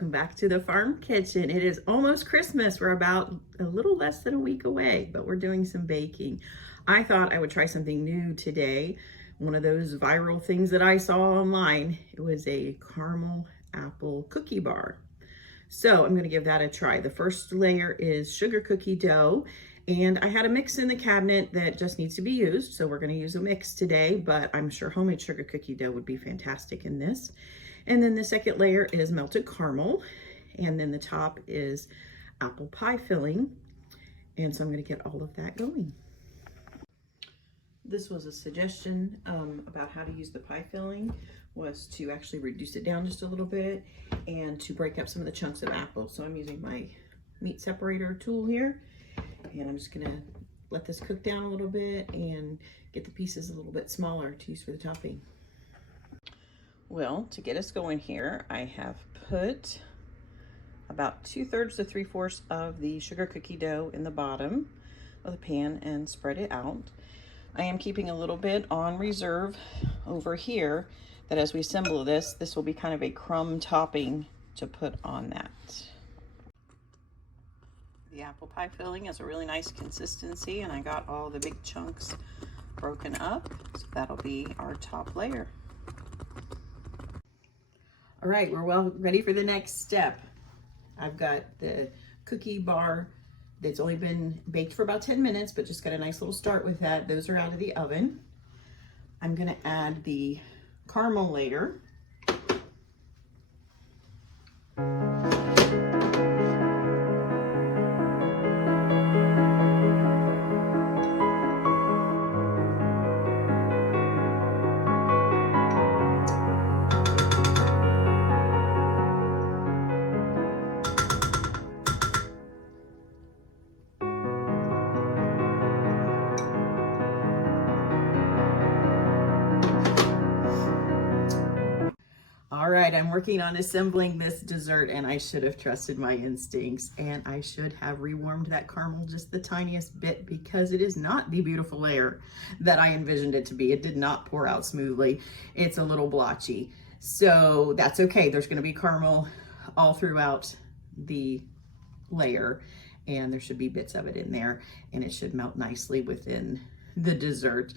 welcome back to the Farm Kitchen. It is almost Christmas. We're about a little less than a week away, but we're doing some baking. I thought I would try something new today. One of those viral things that I saw online. It was a caramel apple cookie bar. So I'm gonna give that a try. The first layer is sugar cookie dough, and I had a mix in the cabinet that just needs to be used. So we're gonna use a mix today, but I'm sure homemade sugar cookie dough would be fantastic in this. And then the second layer is melted caramel. And then the top is apple pie filling. And so I'm gonna get all of that going. This was a suggestion about how to use the pie filling, was to actually reduce it down just a little bit and to break up some of the chunks of apple. So I'm using my meat separator tool here, and I'm just gonna let this cook down a little bit and get the pieces a little bit smaller to use for the topping. Well, to get us going here, I have put about 2/3 to 3/4 of the sugar cookie dough in the bottom of the pan and spread it out. I am keeping a little bit on reserve over here, that as we assemble this will be kind of a crumb topping to put on that. The apple pie filling is a really nice consistency, and I got all the big chunks broken up, so that'll be our top layer. All right, we're well ready for the next step. I've got the cookie bar that's only been baked for about 10 minutes, but just got a nice little start with that. Those are out of the oven. I'm gonna add the caramel layer. All right, I'm working on assembling this dessert, and I should have trusted my instincts, and I should have rewarmed that caramel just the tiniest bit, because it is not the beautiful layer that I envisioned it to be. It did not pour out smoothly. It's a little blotchy, so that's okay. There's gonna be caramel all throughout the layer, and there should be bits of it in there, and it should melt nicely within the dessert.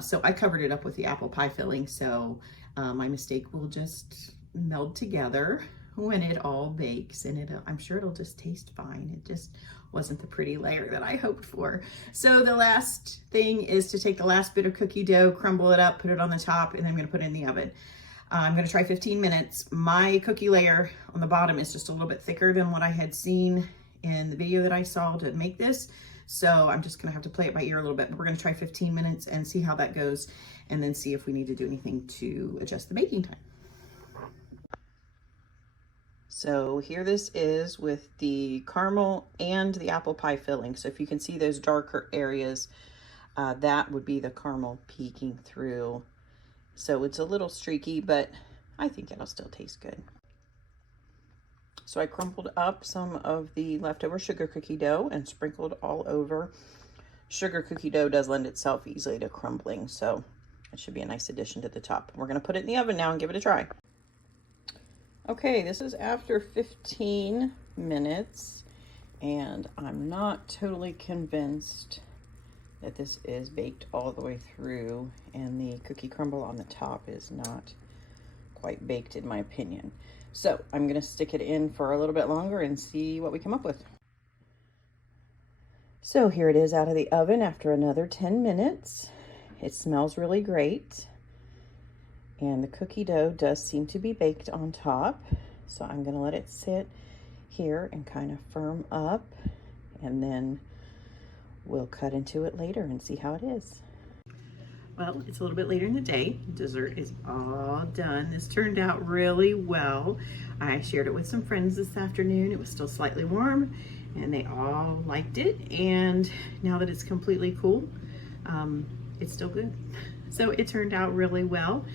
So I covered it up with the apple pie filling, so my mistake will just meld together when it all bakes, and I'm sure it'll just taste fine. It just wasn't the pretty layer that I hoped for. So the last thing is to take the last bit of cookie dough, crumble it up, put it on the top, and then I'm gonna put it in the oven. I'm gonna try 15 minutes. My cookie layer on the bottom is just a little bit thicker than what I had seen in the video that I saw to make this. So I'm just gonna have to play it by ear a little bit, but we're gonna try 15 minutes and see how that goes, and then see if we need to do anything to adjust the baking time. So here this is with the caramel and the apple pie filling. So if you can see those darker areas, that would be the caramel peeking through. So it's a little streaky, but I think it'll still taste good. So I crumpled up some of the leftover sugar cookie dough and sprinkled all over. Sugar cookie dough does lend itself easily to crumbling, so it should be a nice addition to the top. We're gonna put it in the oven now and give it a try. Okay, this is after 15 minutes, and I'm not totally convinced that this is baked all the way through, and the cookie crumble on the top is not quite baked in my opinion. So I'm gonna stick it in for a little bit longer and see what we come up with. So here it is out of the oven after another 10 minutes. It smells really great. And the cookie dough does seem to be baked on top. So I'm gonna let it sit here and kind of firm up, and then we'll cut into it later and see how it is. Well, it's a little bit later in the day. Dessert is all done. This turned out really well. I shared it with some friends this afternoon. It was still slightly warm, and they all liked it. And now that it's completely cool, it's still good. So it turned out really well.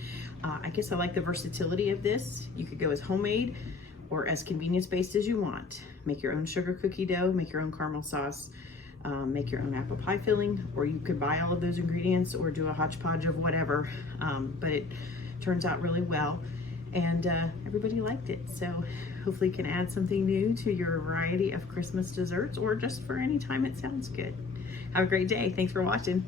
I guess I like the versatility of this. You could go as homemade or as convenience-based as you want. Make your own sugar cookie dough, make your own caramel sauce, make your own apple pie filling, or you could buy all of those ingredients or do a hodgepodge of whatever, but it turns out really well. and everybody liked it. So hopefully you can add something new to your variety of Christmas desserts, or just for any time it sounds good. Have a great day. Thanks for watching.